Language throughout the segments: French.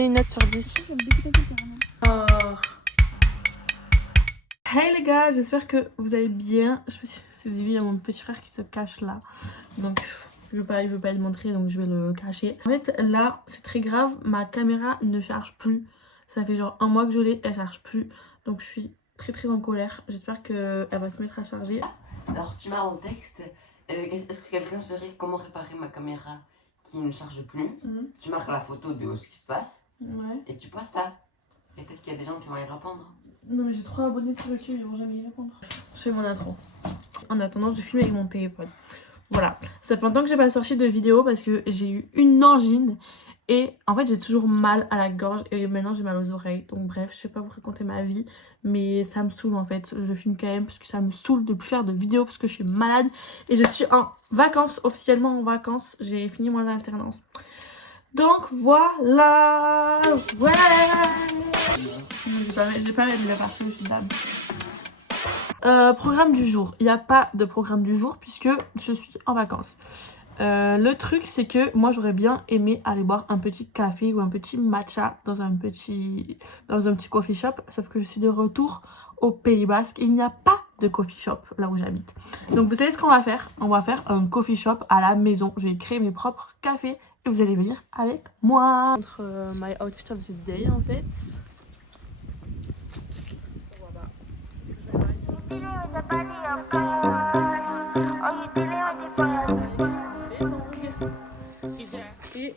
Une note sur 10. Oh. Hey les gars, j'espère que vous allez bien. Je sais pas si vous avez vu, il y a mon petit frère qui se cache là. Donc il veut pas le montrer, donc je vais le cacher. En fait là, c'est très grave, ma caméra ne charge plus. Ça fait genre un mois que je l'ai, elle charge plus. Donc je suis très en colère. J'espère qu'elle va se mettre à charger. Alors tu m'as en texte, est-ce que quelqu'un saurait comment réparer ma caméra qui ne charge plus? Tu marques la photo de ce qui se passe, et tu postes ça. Et peut-être qu'il y a des gens qui vont y répondre. Non mais j'ai 3 abonnés sur YouTube, ils vont jamais y répondre. Je fais mon intro. En attendant, je filme avec mon téléphone. Voilà, ça fait longtemps que j'ai pas sorti de vidéo parce que j'ai eu une angine. Et en fait j'ai toujours mal à la gorge et maintenant j'ai mal aux oreilles. Donc bref, je vais pas vous raconter ma vie, mais ça me saoule en fait. Je filme quand même parce que ça me saoule de plus faire de vidéos parce que je suis malade. Et je suis en vacances, officiellement en vacances. J'ai fini mon alternance. Donc voilà. Ouais. J'ai pas mis la partie où je suis dame. Programme du jour. Il n'y a pas de programme du jour puisque je suis en vacances. Le truc c'est que moi j'aurais bien aimé aller boire un petit café ou un petit matcha dans un petit coffee shop, sauf que je suis de retour au Pays Basque. Il n'y a pas de coffee shop là où j'habite. Donc vous savez ce qu'on va faire? On va faire un coffee shop à la maison. Je vais créer mes propres cafés et vous allez venir avec moi. Entre my outfit of the day en fait. Et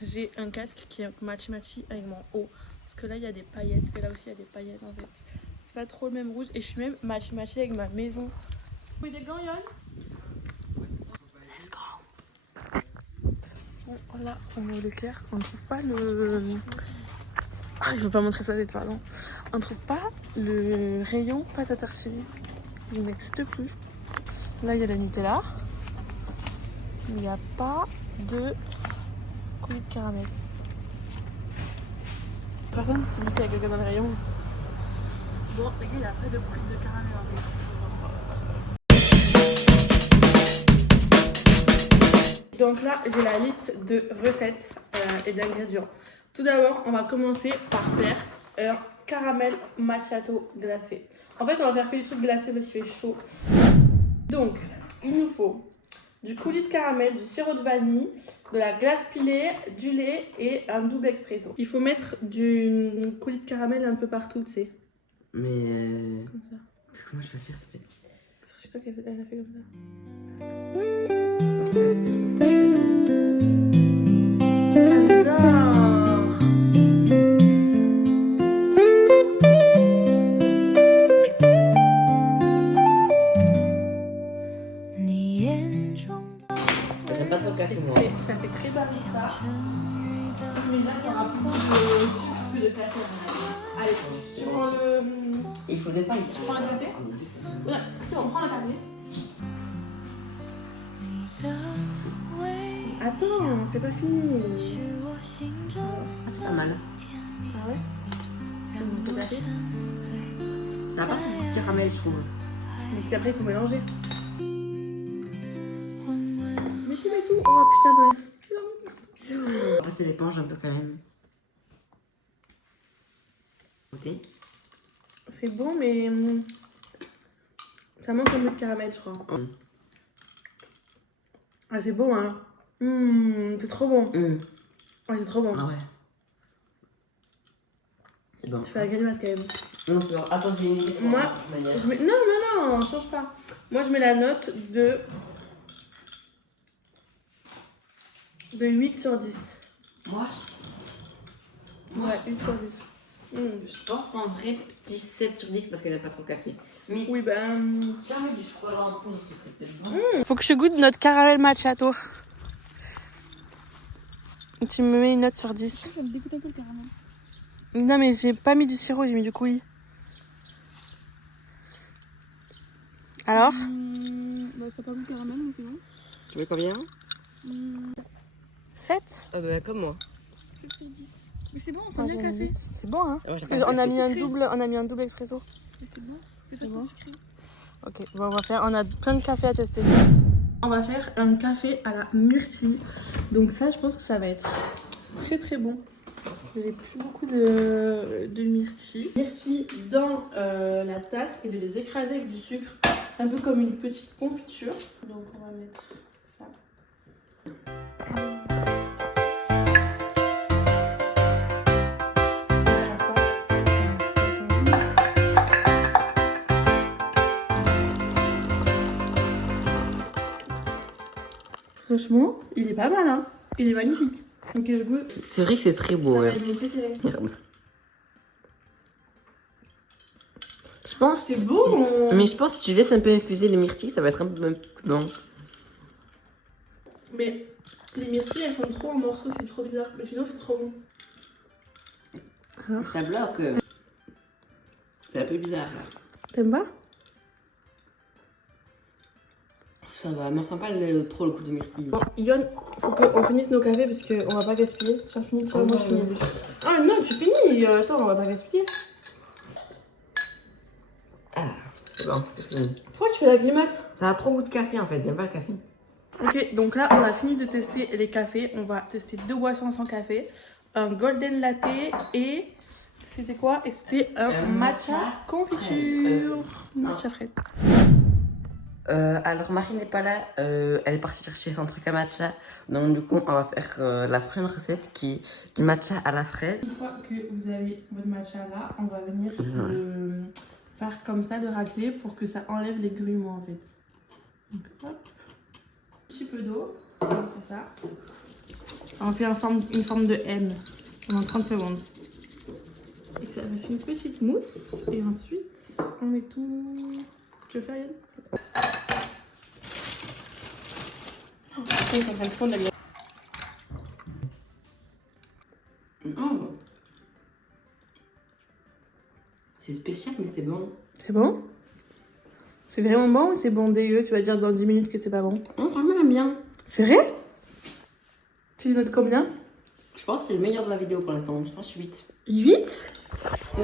j'ai un casque qui est matchy avec mon haut. Parce que là il y a des paillettes et là aussi il y a des paillettes en fait. C'est pas trop le même rouge et je suis même matchy avec ma maison. Vous voulez des gants Yon? Let's go. Bon là on est au Leclerc, on ne trouve pas le... Ah je veux pas montrer sa tête pardon. On trouve pas le rayon pâte à tartiner. Il n'existe plus. Là il y a la Nutella. Il n'y a pas de coulis de caramel. Personne qui dit qu'il y a quelqu'un dans le rayon. Bon, les gars, il n'y a pas de coulis de caramel en fait. Donc là, j'ai la liste de recettes et d'ingrédients. Tout d'abord, on va commencer par faire un caramel macchiato glacé. En fait, on va faire que des trucs glacés parce qu'il fait chaud. Donc, il nous faut du coulis de caramel, du sirop de vanille, de la glace pilée, du lait et un double expresso. Il faut mettre du coulis de caramel un peu partout, tu sais. Mais Comme ça. comment je vais faire ça fait? C'est toi qui elle a fait comme ça. J'aime pas trop le café moi. Ça fait très barista. Mais là, ça aura plus de sucre que de café. Allez, tu prends le... Il faut des pailles. Tu prends le café? Ouais, si on prend le café. Attends, c'est pas fini. Ah, c'est pas mal. Ah ouais? C'est bon, le café? Ça n'a pas beaucoup de caramel, je trouve. Mais c'est qu'après, il faut mélanger. Mais tout. Oh putain, bref. On va passer l'éponge un peu quand même. Goûter. C'est bon, mais ça manque un peu de caramel, je crois. Ah, c'est bon, hein. C'est trop bon. Ah, c'est trop bon. Ah ouais. C'est bon. Tu fais la grimace quand même. Non, c'est bon. Attends, j'ai une idée. Moi, je mets... Non, change pas. Moi, je mets la note de 8 sur 10. Moi, Ouais, 8 sur 10. je pense en vrai petit 7 sur 10 parce que j'aime pas trop le café. Mais Oui, ben... jamais du chocolat en poudre, c'est peut-être bon. Faut que je goûte notre caramel macchiato. Tu me mets une note sur 10. Ça me dégoûte un peu le caramel. Non, mais j'ai pas mis du sirop, j'ai mis du coulis. Alors Bah, ça n'a pas goût de caramel, mais c'est bon. Tu veux combien? 7? Ah bah comme moi. 7 sur 10. Mais c'est bon, on sent bien le café. C'est bon, hein? Ouais, Parce qu'on a mis un double expresso. Mais c'est bon, c'est pas bon. trop sucré. Ok, bon, on a plein de cafés à tester. On va faire un café à la myrtille. Donc ça, je pense que ça va être très bon. J'ai plus beaucoup de myrtilles. Myrtilles dans la tasse et de les écraser avec du sucre, un peu comme une petite confiture. Donc on va mettre ça. Franchement, il est pas mal, hein. Il est magnifique. Ok, je goûte. C'est vrai que c'est très beau. Ça va Ouais. être mon préféré. Merde. Je pense. C'est beau. Mais je pense que si tu laisses un peu infuser les myrtilles, ça va être un peu même plus bon. Mais les myrtilles, elles sont trop en morceaux, c'est trop bizarre. Mais sinon, c'est trop bon. Hein? Ça bloque. C'est un peu bizarre là. T'aimes pas? Ça va, mais enfin pas trop le coup de myrtille. Bon, Yon, faut qu'on finisse nos cafés parce qu'on va pas gaspiller. Tiens, finis, tiens, moi je finis. Ah non, tu finis. Attends, on va pas gaspiller. Ah, c'est bon, c'est fini. Pourquoi tu fais la grimace? Ça a trop goût de café en fait, j'aime pas le café. Ok, donc là, on a fini de tester les cafés. On va tester 2 boissons sans café. Un golden latte et... C'était quoi? Et c'était un matcha confiture. Matcha fraise. Alors Marie n'est pas là, elle est partie chercher son truc à matcha. Donc du coup on va faire la prochaine recette qui est du matcha à la fraise. Une fois que vous avez votre matcha là, on va venir le faire comme ça, le racler pour que ça enlève les grumeaux en fait. Donc hop, un petit peu d'eau, on fait ça. On fait une forme de M pendant 30 secondes. Et que ça fasse une petite mousse. Et ensuite, on met tout... Tu veux faire Yann? Oh, ça fait le fond de la glace. Oh. C'est spécial mais c'est bon. C'est bon? C'est vraiment bon ou c'est bon dégueu? Tu vas dire dans 10 minutes que c'est pas bon. Oh, vraiment j'aime bien. C'est vrai? Tu le notes combien? Je pense que c'est le meilleur de la vidéo pour l'instant, je pense 8. 8? Le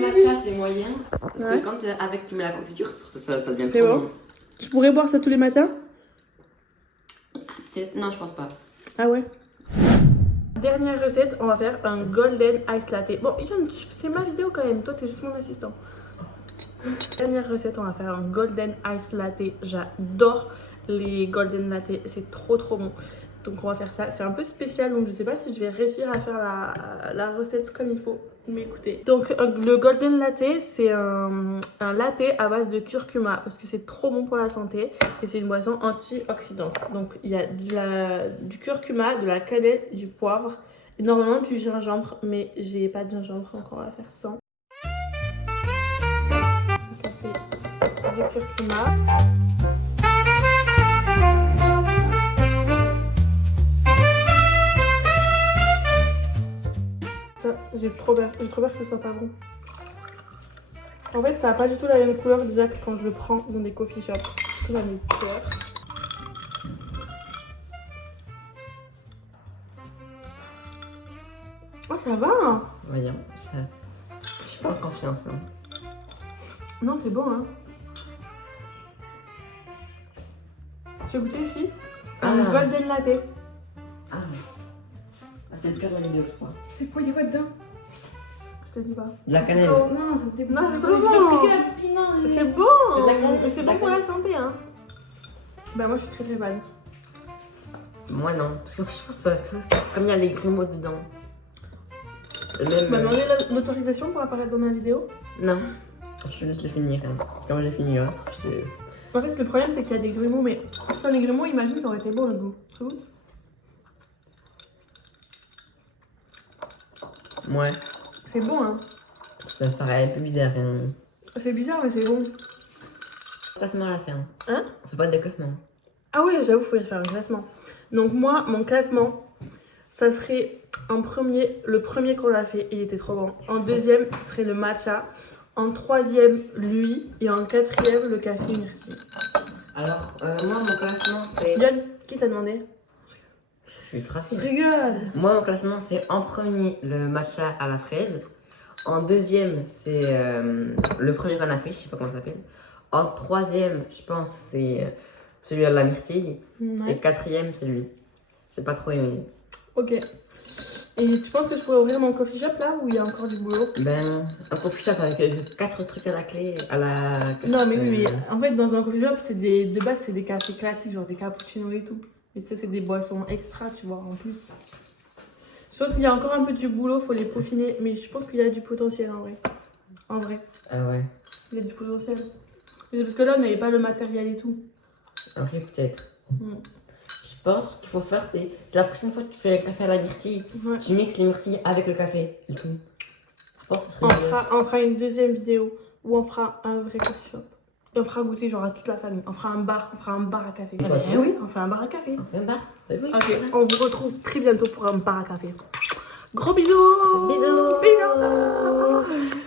matcha c'est moyen. Ouais. Quand avec tu mets la confiture, ça devient C'est trop bon. Tu pourrais boire ça tous les matins? Non, je pense pas. Ah ouais? Dernière recette, on va faire un golden ice latte. Bon, Yon, c'est ma vidéo quand même, toi t'es juste mon assistant. Dernière recette, on va faire un golden ice latte. J'adore les golden latte, c'est trop bon. Donc on va faire ça, c'est un peu spécial, donc je sais pas si je vais réussir à faire la recette comme il faut. Mais écoutez, donc le golden latte, c'est un latte à base de curcuma parce que c'est trop bon pour la santé et c'est une boisson antioxydante. Donc il y a du curcuma, de la cannelle, du poivre et normalement du gingembre, mais j'ai pas de gingembre, donc on va faire sans. Donc on fait du curcuma. J'ai trop peur que ce soit pas bon. En fait, ça a pas du tout la même couleur déjà que quand je le prends dans des coffee shops. J'en ai peur. Oh, ça va hein. Voyons, ça... je suis pas en confiance. Hein. Non, c'est bon hein. Tu as goûté ici? Un golden latte. Ah, c'est le pire de la vidéo, je crois. C'est quoi, il y a quoi dedans? Je te dis pas. De la cannelle. Oh non, ça me dégoûte. Non, c'est Ça trop me bon. dégoûte. C'est bon. C'est de la cannelle. Mais c'est bon pour la santé hein. Bah moi je suis très fan. Moi non, parce que je pense pas, comme il y a les grumeaux dedans. Tu m'as demandé l'autorisation pour apparaître dans ma vidéo? Non, je te laisse le finir. Hein. Quand j'ai fini l'autre, En fait, le problème, c'est qu'il y a des grumeaux, mais sans les grumeaux, imagine, ça aurait été bon le goût. Tu goûtes? Ouais, C'est bon, hein? ça me paraît un peu bizarre. Hein. C'est bizarre, mais c'est bon. Classement à la fin. Hein? On fait pas de classement. Ah ouais, j'avoue, il faut y faire un classement. Donc moi, mon classement, ça serait en premier, le premier qu'on a fait, il était trop bon. En deuxième, ce serait le matcha. En troisième, lui. Et en quatrième, le café myrtille. Alors, moi, mon classement, c'est... Yann, qui t'a demandé? Je suis frappée. Je rigole. Moi, mon classement, c'est en premier, le matcha à la fraise. En deuxième, c'est le premier qu'on a fait, je sais pas comment ça s'appelle. En troisième, je pense, c'est celui à la myrtille. Ouais. Et quatrième, c'est lui. J'ai pas trop aimé. Ok. Et tu penses que je pourrais ouvrir mon coffee shop là où il y a encore du boulot? Ben, un coffee shop avec 4 trucs à la clé, à la... Non, mais oui, mais en fait, dans un coffee shop, de base, c'est des cafés classiques, genre des cappuccinos et tout. Et ça, c'est des boissons extra, tu vois, en plus. Je pense qu'il y a encore un peu du boulot, faut les peaufiner. Mais je pense qu'il y a du potentiel en vrai. En vrai. Ah ouais. Il y a du potentiel. Mais c'est parce que là, on n'avait pas le matériel et tout. Ok, peut-être. Mm. Je pense qu'il faut faire, c'est la prochaine fois que tu fais un café à la myrtille, Ouais. tu mixes les myrtilles avec le café et tout. Je pense que ce serait mieux. On fera une deuxième vidéo où on fera un vrai coffee shop. Et on fera goûter genre à toute la famille. On fera un bar à café. Ah, Eh oui, on fait un bar à café. On fait un bar. Oui. Ok, on vous retrouve très bientôt pour un bar à café. Gros bisous. Bisous. Bisous.